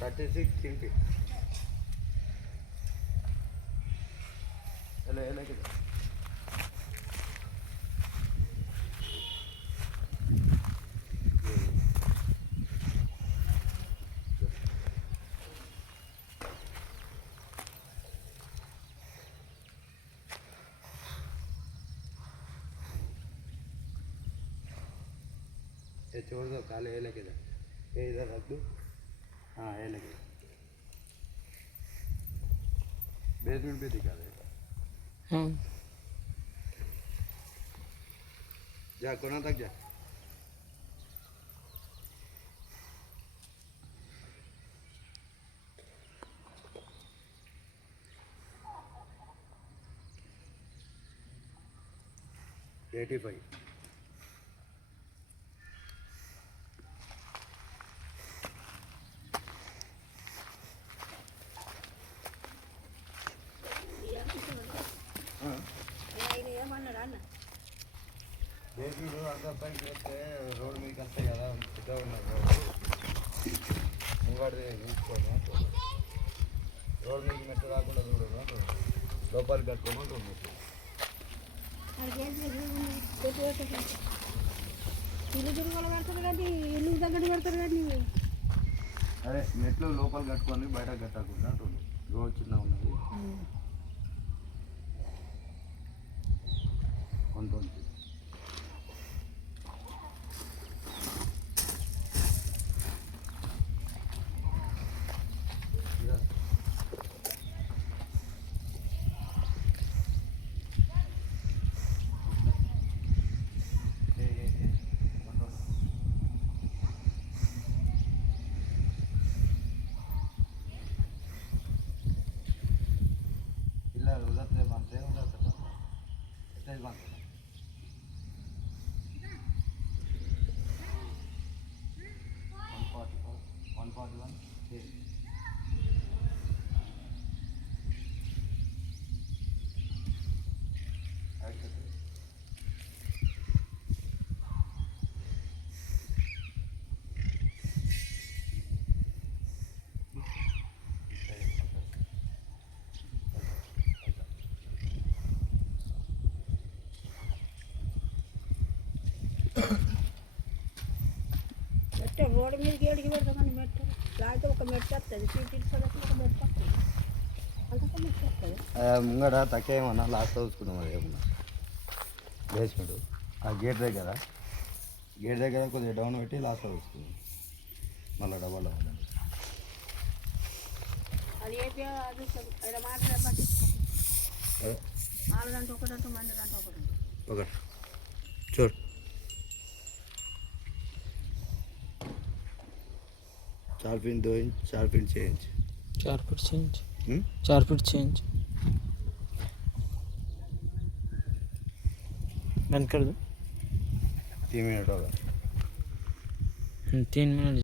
Thirty six ఇంటి ఎలా ఎలా కదా ये छोड़ दो काले ये लेके जा ये इधर रख दो हाँ ये लेके बेसमेंट भी दिखा दे। जा कोना तक जा। एटी फाइव బేబీలు అంతా పైకి వేస్తే రోడ్డు మీదకి వస్తాయి కదా పెద్దగా ఉన్నారు రోడ్డు ఇంకోటి చూసుకోను రోడ్డు మీదకి మెట్ట రాకుండా చూడదు లోపలికి కట్టుకోమంటుంది ఇల్లు తిరుగులు కడతారు కానీ ఇల్లు తగ్గట్టు పెడతారు కానీ అదే నెట్లు లోపల కట్టుకొని బయట కట్టకుండా అంటుంది రోడ్ చిన్న ఉన్నది. उधर से बांधते हैं उधर से बांधते हैं इधर बांधते हैं మెట్ట రోడ్డు మీదకి ఏడికి పెడతాం కానీ మెట్ట లేకపోతే ఒక మెట్ట వస్తుంది. సీటీ సదస్సు ఒక మెట్ట వస్తుంది. అంతకు మెట్ట వస్తుంది. ముంగడ తక్కువ ఏమన్నా లాస్ట్ చూసుకున్నాం అది ఏమన్నా? బేస్మెంట్ ఆ గేట్ దగ్గర గేట్ దగ్గర కొద్దిగా డౌన్ పెట్టి లాస్ట్ చూసుకున్నాం మళ్ళీ డబల్ డబల్ అది అయితే అది ఆయన మాట్లాడి పట్టించుకో వాళ్ళదంటే ఒకటంటే మంది దాంట్లో ఒకటి ఒకటి. చూడు. चार फिट दो इंच चार फिट छः इंच चार फीट छः इंच? चार फीट छः इंच बंद कर दो तीन मिनट होगा तीन मिनट